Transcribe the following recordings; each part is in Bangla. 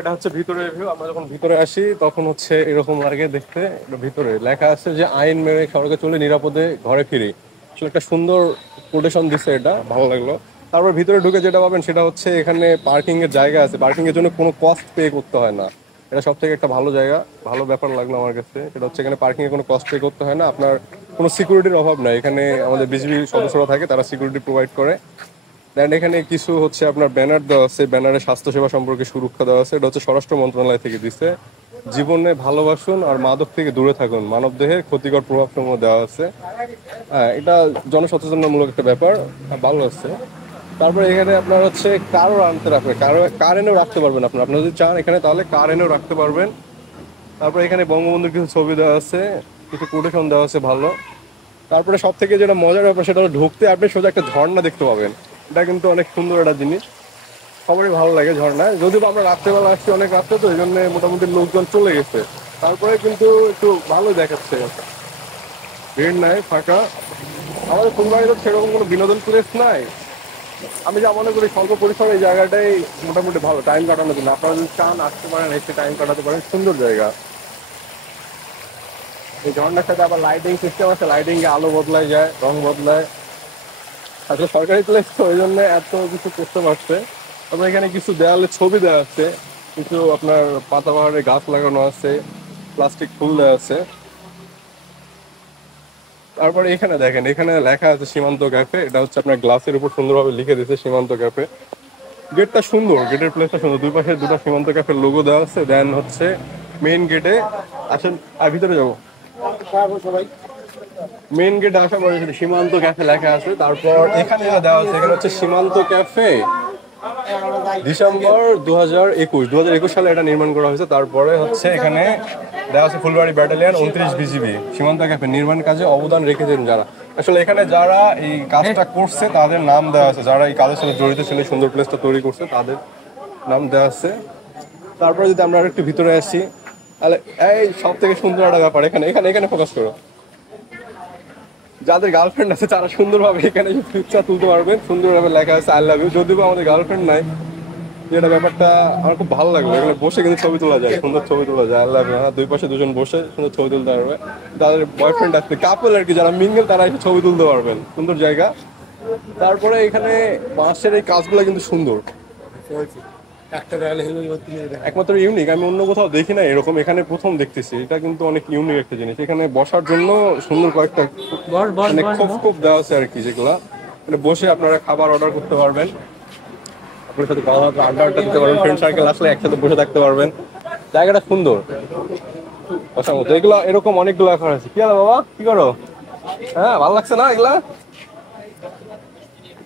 এটা হচ্ছে ভিতরের ভিউ। আমরা যখন ভিতরে আসি তখন হচ্ছে এরকম লাগে দেখতে। ভিতরে লেখা আছে যে আইন মেনে সড়কে চলে নিরাপদে ঘরে ফিরি। আসলে একটা সুন্দর কোটেশন দিচ্ছে, এটা ভালো লাগলো। তারপর ভিতরে ঢুকে যেটা পাবেন সেটা হচ্ছে এখানে পার্কিং এর জায়গা আছে, পার্কিং এর জন্য কোনো কস্ট পে করতে হয় না। এটা সব থেকে একটা ভালো জায়গা, ভালো ব্যাপার লাগলো আমার কাছে। সেটা হচ্ছে এখানে পার্কিং এর কোনো কস্ট পে করতে হয় না, আপনার কোনো সিকিউরিটির অভাব নাই। এখানে আমাদের বিজিবি সদস্যরা থাকে, তারা সিকিউরিটি প্রোভাইড করে। দেন এখানে কিছু হচ্ছে আপনার ব্যানার দেওয়া আছে, ব্যানারে স্বাস্থ্যসেবা সম্পর্কে সুরক্ষা দেওয়া আছে। এটা হচ্ছে স্বরাষ্ট্র মন্ত্রণালয় থেকে দিচ্ছে। জীবনে ভালোবাসুন আর মাদক থেকে দূরে থাকুন, মানবদেহের ক্ষতিকর প্রভাব সমূহ দেওয়া আছে। হ্যাঁ, এটা জনসচেতনতামূলক একটা ব্যাপার, ভালো আছে। তারপরে এখানে আপনার হচ্ছে কারও আনতে রাখবে, কার এনেও রাখতে পারবেন আপনার, আপনার যদি চান এখানে তাহলে কার এনেও রাখতে পারবেন। তারপরে এখানে বঙ্গবন্ধুর কিছু ছবি দেওয়া আছে, কিছু কোটেশন দেওয়া আছে ভালো। তারপরে সব থেকে যেটা মজার ব্যাপার সেটা হলো ঢুকতে আপনি সোজা একটা ঝর্ণা দেখতে পাবেন। এটা কিন্তু অনেক সুন্দর একটা জিনিস, সবারই ভালো লাগে ঝর্ণায়। যদিও আমরা রাত্রেবেলা আসছি, অনেক রাত্রে, তো এই জন্য মোটামুটি লোকজন চলে গেছে। তারপরে কিন্তু একটু ভালো দেখাচ্ছে, ভিড় নাই, ফাঁকা। আমাদের ফুলবাড়িতে সেরকম কোনো বিনোদন প্লেস নাই। আমি যা মনে করি স্বল্প পরিসরে এই জায়গাটাই মোটামুটি ভালো টাইম কাটানোর জন্য। আপনারা যদি চান আসতে পারেন, এসে টাইম কাটাতে পারেন, সুন্দর জায়গা। এই ঝর্ণার সাথে আবার লাইটিং সিস্টেম আছে, লাইটিং এ আলো বদলায় যায়, রং বদলায়। আসলে সরকারি প্লেস তো ওই জন্য এত কিছু করতে পারছে। তবে এখানে কিছু দেওয়ালে ছবি দেওয়া আছে, কিছু আপনার পাতাবাহারে গাছ লাগানো আছে, প্লাস্টিক ফুল দেওয়া আছে। তারপরে এখানে দেখেন, এখানে লেখা আছে সীমান্ত ক্যাফে। এটা হচ্ছে আপনার গ্লাসের উপর সুন্দরভাবে লিখে দিয়েছে সীমান্ত ক্যাফে। গেটটা সুন্দর, গেটের প্লেসটা সুন্দর, দুই পাশে দুটো সীমান্ত ক্যাফের লোগো দেওয়া আছে। দেন হচ্ছে মেইন গেটে আসেন, আর ভিতরে যাবো। মেইন গেটে আসা পরে সীমান্ত ক্যাফে লেখা আছে। তারপর এখানে যেটা দেওয়া আছে, এখানে হচ্ছে সীমান্ত ক্যাফে ডিসেম্বর 2021 সালে এটা নির্মাণ করা হয়েছে। তারপরে হচ্ছে এখানে দেওয়া আছে ফুলবাড়ি ব্যাটালিয়ন 29 বিজিবি সীমান্ত ক্যাফে নির্মাণ কাজে অবদান রেখেছেন যারা। আসলে এখানে যারা এই কাজটা করছে তাদের নাম দেওয়া আছে, যারা এই কাজের সাথে জড়িত ছিল, সুন্দর প্লেসটা তৈরি করছে, তাদের নাম দেওয়া আছে। তারপরে যদি আমরা একটু ভিতরে আসি, তাহলে এই সব থেকে সুন্দর একটা ব্যাপার, এখানে এখানে এখানে ফোকাস করো। যাদের গার্লফ্রেন্ড আছে তারা সুন্দরভাবে এখানে পিকচার তুলতে পারবেন। সুন্দরভাবে লেখা আছে আই লাভ ইউ। যদিও আমাদের গার্লফ্রেন্ড নাই, যেটা ব্যাপারটা আমার খুব ভালো লাগলো। এখানে বসে কিন্তু ছবি তোলা যায়, সুন্দর ছবি তোলা যায়। আই লাভ ইউ, দুই পাশে দুজন বসে সুন্দর ছবি তুলতে পারবে। তাদের বয়ফ্রেন্ড আছে, কাপল আর কি, যারা মিঙ্গেল, তারা এসে ছবি তুলতে পারবেন, সুন্দর জায়গা। তারপরে এখানে বাঁশের এই কাজগুলো কিন্তু সুন্দর, একমাত্র ইউনিক, আমি অন্য কোথাও দেখি না এরকম, এখানে প্রথম দেখতেছি। এটা কিন্তু অনেক ইউনিক একটা জিনিস। এখানে বসার জন্য সুন্দর কয়েকটা মানে খোপ খোপ দেওয়া আছে আর কি, যেগুলা মানে বসে আপনারা খাবার অর্ডার করতে পারবেন, আপনার সাথে আড্ডা দিতে পারবেন, ফ্রেন্ড সার্কেল আসলে একসাথে বসে থাকতে পারবেন। জায়গাটা সুন্দর, বসার মতো। এগুলো এরকম অনেকগুলো এখন আছে। কি হলো বাবা, কি করো? হ্যাঁ, ভালো লাগছে না এগুলা?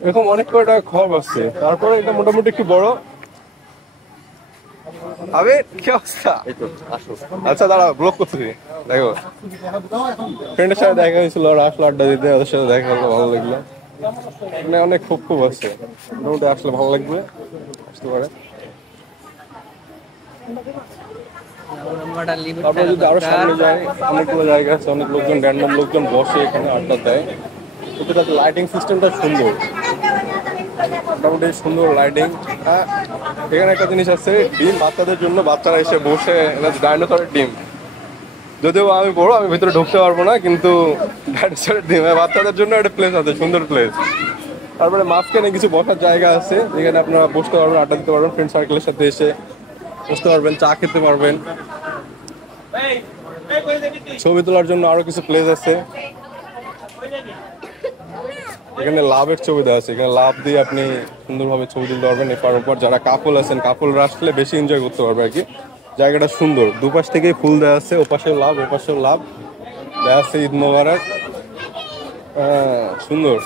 এরকম অনেক কয়টা খব আছে। তারপরে এটা মোটামুটি একটু বড়। আবে কি অবস্থা? আচ্ছা দাঁড়া, ব্লক করতেছি। দেখো, ফ্রেন্ডের সাথে দেখা হয়েছিল, ওরা আসলে আড্ডা দিতে, ওদের সাথে দেখা হলো, ভালো লাগলো। মানে অনেক খুব খুব আছে, মোটামুটি আসলে ভালো লাগবে, আসতে পারে। তারপরে যদি আরো সামনে যাই, অনেকগুলো জায়গা আছে, অনেক লোকজন, র্যান্ডম লোকজন বসে এখানে আড্ডা দেয়। প্রতিটা লাইটিং সিস্টেমটা সুন্দর, মোটামুটি সুন্দর লাইটিং। হ্যাঁ, এখানে একটা জিনিস আছে, ডিম বাচ্চাদের জন্য, বাচ্চারা এসে বসে, ডাইনোসরের ডিম। যদিও আমি বড়, আমি ভিতরে ঢুকতে পারবো না, কিন্তু ডাইনোসরের ডিম বাচ্চাদের জন্য একটা প্লেস আছে, সুন্দর প্লেস। তারপরে মাঝখানে কিছু বসার জায়গা আছে, যেখানে আপনারা বসতে পারবেন, আড্ডা দিতে পারবেন, ফ্রেন্ড সার্কেলের সাথে এসে বসতে পারবেন, চা খেতে পারবেন। ছবি তোলার জন্য আরো কিছু প্লেস আছে। এখানে লাভের ছবি দেওয়া আছে, এখানে লাভ দিয়ে আপনি সুন্দরভাবে ছবি তুলতে পারবেন। এপার ওপর যারা কাপল আছেন, কাপলরা আসলে বেশি এনজয় করতে পারবে আর কি। জায়গাটা সুন্দর, দুপাশ থেকেই ফুল দেওয়া আছে, ওপাশেও লাভ, ওপাশেও লাভ দেওয়া আছে। ঈদ মোবারক, সুন্দর।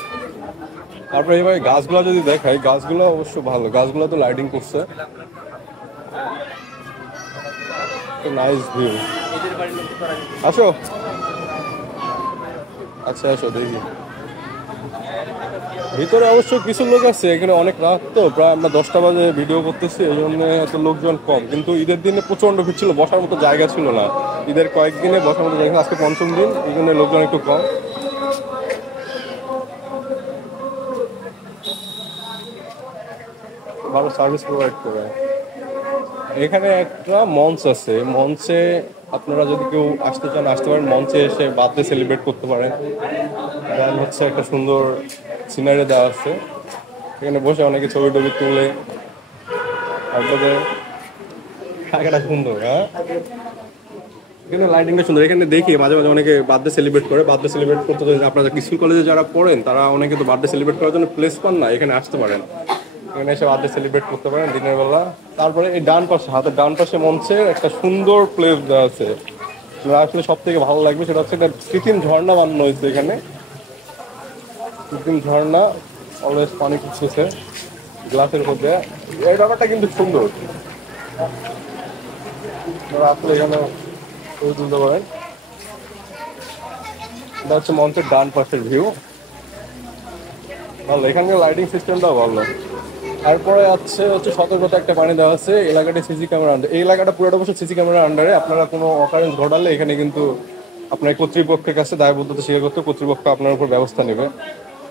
তারপরে এইভাবে গাছগুলো যদি দেখাই, গাছগুলো অবশ্য ভালো, গাছগুলো তো লাইটিং করছে, নাইস ভিউ। আসো, আচ্ছা আসো দেখি। ভিতরে অবশ্য কিছু লোক আছে, এখানে অনেক রাত তো, প্রায় আমরা 10টা বাজে ভিডিও করতেছি, এই জন্য এত লোকজন কম। কিন্তু ঈদের দিনে প্রচন্ড ভিড় ছিল, বসার মতো জায়গা ছিল না। ঈদের কয়েকদিনে বসার মতো জায়গা, আজকে পঞ্চম দিন, এই জন্য লোকজন একটু কম। ভালো সার্ভিস প্রোভাইড করে। এখানে একটা মঞ্চ আছে, মঞ্চে আপনারা যদি কেউ আসতে চান আসতে পারেন, মঞ্চে এসে বার্থডে সেলিব্রেট করতে পারেন। দেন হচ্ছে একটা সুন্দর সিনারি দেওয়া আছে, এখানে বসে অনেকে ছবি টবি তুলে আপনাদের জায়গাটা সুন্দর। হ্যাঁ, এখানে লাইটিংটা সুন্দর। এখানে দেখি মাঝে মাঝে অনেকে বার্থডে সেলিব্রেট করে, বার্থডে সেলিব্রেট করতে আপনারা স্কুল কলেজে যারা পড়েন তারা অনেকে তো বার্থডে সেলিব্রেট করার জন্য প্লেস পান না, এখানে আসতে পারেন, এখানে এসে বার্থডে সেলিব্রেট করতে পারেন দিনের বেলা। তারপরে এই ডান পাশে, হাতের ডান পাশে মঞ্চে একটা সুন্দর প্লেস দেওয়া আছে, আসলে সব থেকে ভালো লাগবে সেটা হচ্ছে একটা কৃত্রিম ঝর্ণা বানানো হয়েছে এখানে, কৃত্রিম ঝর্ণা, অলওয়েজ পানি পড়তেছে গ্লাসের মধ্যে। এই ব্যাপারটা কিন্তু সুন্দর, আসলে এখানে ছবি তুলতে পারেন। এটা হচ্ছে মঞ্চের ডান পাশের ভিউ, ভালো, এখানকার লাইটিং সিস্টেমটাও ভালো। তারপরে হচ্ছে সতর্কতা একটা পানি দেওয়া আছে, এলাকাটি সিসি ক্যামেরা আন্ডার, এই এলাকাটা পুরোটা বছর সিসি ক্যামেরা আন্ডারে। আপনারা কোনো অকারেন্স ঘটালে এখানে কিন্তু আপনার কর্তৃপক্ষের কাছে দায়বদ্ধতা স্বীকার করতে কর্তৃপক্ষ আপনার উপর ব্যবস্থা নেবে।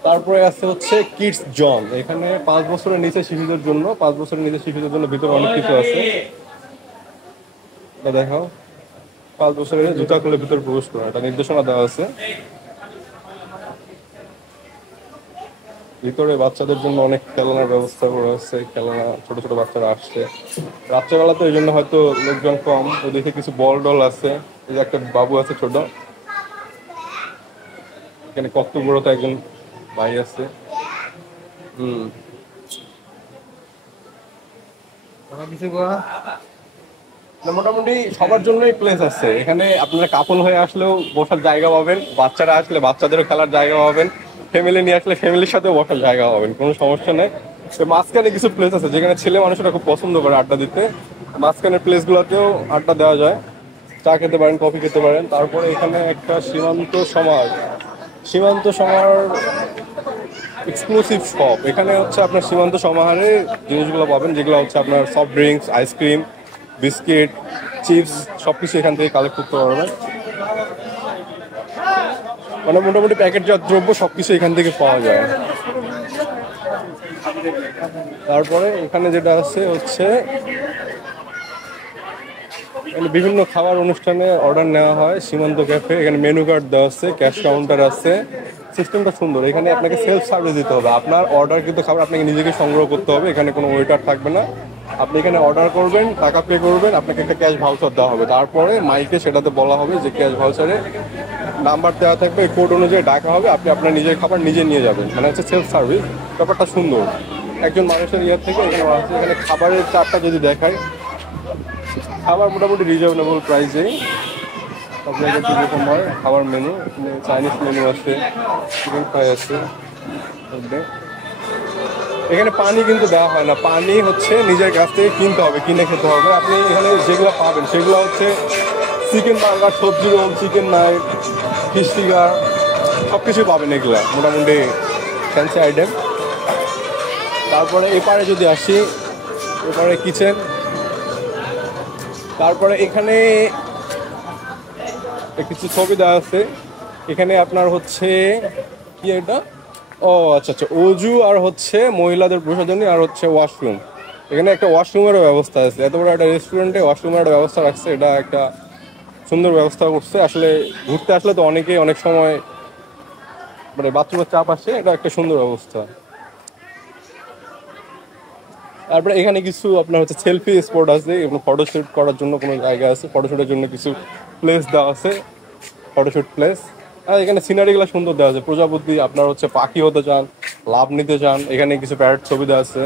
তারপরে হচ্ছে কিডস জোন, এখানে 5 বছরের নিচে শিশুদের জন্য, 5 বছরের নিচে শিশুদের জন্য ভিতরে অনেক কিছু আছে, দেখাও। 5 বছরের জুতা খুলে ভিতরে প্রবেশ করা, এটা নির্দেশনা দেওয়া আছে। ভিতরে বাচ্চাদের জন্য অনেক খেলনার ব্যবস্থা করা হচ্ছে, খেলনা, ছোট ছোট বাচ্চারা আসছে রাত্রেবেলাতে, ওই জন্য হয়তো লোকজন কম। ওদিকে কিছু বল ডল আছে, এই যে একটা বাবু আছে ছোট, এখানে কর্তব্যরত একজন ভাই আছে। মোটামুটি সবার জন্যই প্লেস আছে এখানে, আপনারা কাপল হয়ে আসলেও বসার জায়গা পাবেন, বাচ্চারা আসলে বাচ্চাদেরও খেলার জায়গা পাবেন, ফ্যামিলি নিয়ে আসলে ফ্যামিলির সাথেও বসার জায়গা পাবেন, কোনো সমস্যা নেই। তো মাঝখানে কিছু প্লেস আছে যেখানে ছেলে মানুষরা খুব পছন্দ করে আড্ডা দিতে, মাঝখানের প্লেসগুলোতেও আড্ডা দেওয়া যায়, চা খেতে পারেন, কফি খেতে পারেন। তারপরে এখানে একটা সীমান্ত সমার এক্সক্লুসিভ শপ, এখানে হচ্ছে আপনার সীমান্ত সমাহারে জিনিসগুলো পাবেন, যেগুলো হচ্ছে আপনার soft drinks, ice cream, biscuit, chips সবকিছু এখান থেকে কালেক্ট করতে পারবেন। মানে মোটামুটি প্যাকেটজাত দ্রব্য সবকিছু এখান থেকে পাওয়া যায়। তারপরে এখানে যেটা আছে হচ্ছে বিভিন্ন খাবার অনুষ্ঠানে অর্ডার নেওয়া হয়, সীমান্ত ক্যাফে, এখানে মেনু কার্ড দেওয়া আছে, ক্যাশ কাউন্টার আছে, সিস্টেমটা সুন্দর। এখানে আপনাকে সেলফ সার্ভিস দিতে হবে, আপনার অর্ডার কিন্তু খাবার আপনাকে নিজেকে সংগ্রহ করতে হবে, এখানে কোনো ওয়েটার থাকবে না। আপনি এখানে অর্ডার করবেন, টাকা পে করবেন, আপনাকে একটা ক্যাশ ভাউচার দেওয়া হবে, তারপরে মাইকে সেটাতে বলা হবে যে ক্যাশ ভাউচারে নাম্বার দেওয়া থাকবে, এই কোড অনুযায়ী ডাকা হবে, আপনি আপনার নিজের খাবার নিজে নিয়ে যাবেন, মানে হচ্ছে সেলফ সার্ভিস। ব্যাপারটা সুন্দর, একজন মানুষের ইয়ে থেকে এখানে খাবারের চাপটা যদি দেখায়, খাবার মোটামুটি রিজনেবল প্রাইসেই সব জায়গায় যেরকম হয় খাবার মেনু, চাইনিজ মেনু আছে, চিকেন ফ্রাই আছে। এখানে পানি কিন্তু দেওয়া হয় না, পানি হচ্ছে নিজের কাছ থেকে কিনতে হবে, কিনে খেতে হবে। আপনি এখানে যেগুলো পাবেন সেগুলো হচ্ছে চিকেন বার্গার, সবজি রোল, চিকেন নাইট, ফিশ ফিঙ্গার, সব কিছুই পাবেন এগুলো, মোটামুটি ফ্যান্সি আইটেম। তারপরে এপারে যদি আসি, এপারে কিচেন, তারপরে এখানে কিছু ছবি দেওয়া আছে, এখানে আপনার হচ্ছে কি এটা, ও আচ্ছা আচ্ছা, অজু আর হচ্ছে মহিলাদের প্রসাধনী আর হচ্ছে ওয়াশরুম, এখানে একটা ওয়াশরুমেরও ব্যবস্থা আছে। এত বড় একটা রেস্টুরেন্টে ওয়াশরুমের একটা ব্যবস্থা রাখছে, এটা একটা সুন্দর ব্যবস্থা করছে। আসলে ঘুরতে আসলে তো অনেকেই অনেক সময় মানে বাথরুমের চাপ আসে, এটা একটা সুন্দর ব্যবস্থা। তারপরে এখানে কিছু আপনার হচ্ছে সেলফি স্পট আছে এবং ফটোশুট করার জন্য কোনো জায়গা আছে, ফটোশুটের জন্য কিছু প্লেস দেওয়া আছে, ফটোশুট প্লেস। আর এখানে সিনারিগুলো সুন্দর দেওয়া আছে, প্রজাপতি, আপনার হচ্ছে পাখি হতে চান, লাভ নিতে চান, এখানে কিছু প্যারেট ছবি দেওয়া আছে।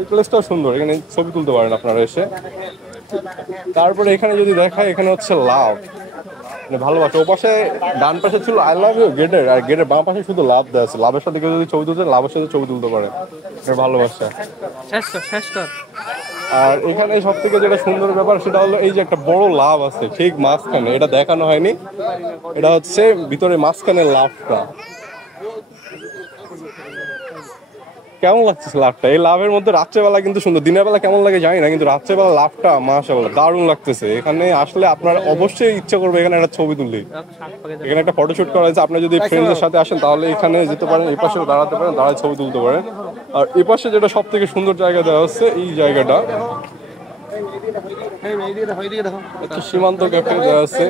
এই প্লেসটাও সুন্দর, এখানে ছবি তুলতে পারেন আপনারা এসে। তারপরে এখানে যদি দেখায়, এখানে হচ্ছে লাভ মানে ভালোবাসা, ও পাশে ডান পাশে ছিল আই লাভ ইউ গেটের, আর গেটের বাম পাশে শুধু লাভ দেওয়া আছে, লাভের সাথে কেউ যদি ছবি তুলতে, লাভের সাথে ছবি তুলতে পারে, ভালোবাসা। আর এখানে সব থেকে যেটা সুন্দর ব্যাপার সেটা হলো এই যে একটা বড় লাভ আছে ঠিক মাঝখানে, এটা দেখানো হয়নি, এটা হচ্ছে ভিতরে মাঝখানে লাভটা, কেমন লাগছে লাভটা? এই লাভের মধ্যে রাত্রেবেলা কিন্তু সুন্দর, দিনের বেলা কেমন লাগে জানি না, কিন্তু রাত্রেবেলা লাভটা মাশাআল্লাহ দারুণ লাগতেছে। এখানে আসলে আপনার অবশ্যই ইচ্ছা করবে এখানে একটা ছবি তুলতে, এখানে একটা ফটোশুট করা হয়েছে। আপনি যদি ফ্রেন্ডসদের সাথে আসেন তাহলে এখানে যেতে পারেন, এই পাশেও দাঁড়াতে পারেন, দাঁড়ায় ছবি তুলতে পারেন। আর এই পাশে যেটা সব থেকে সুন্দর জায়গা দেওয়া হচ্ছে, এই জায়গাটা একটা সীমান্ত ক্যাফে দেওয়া আছে।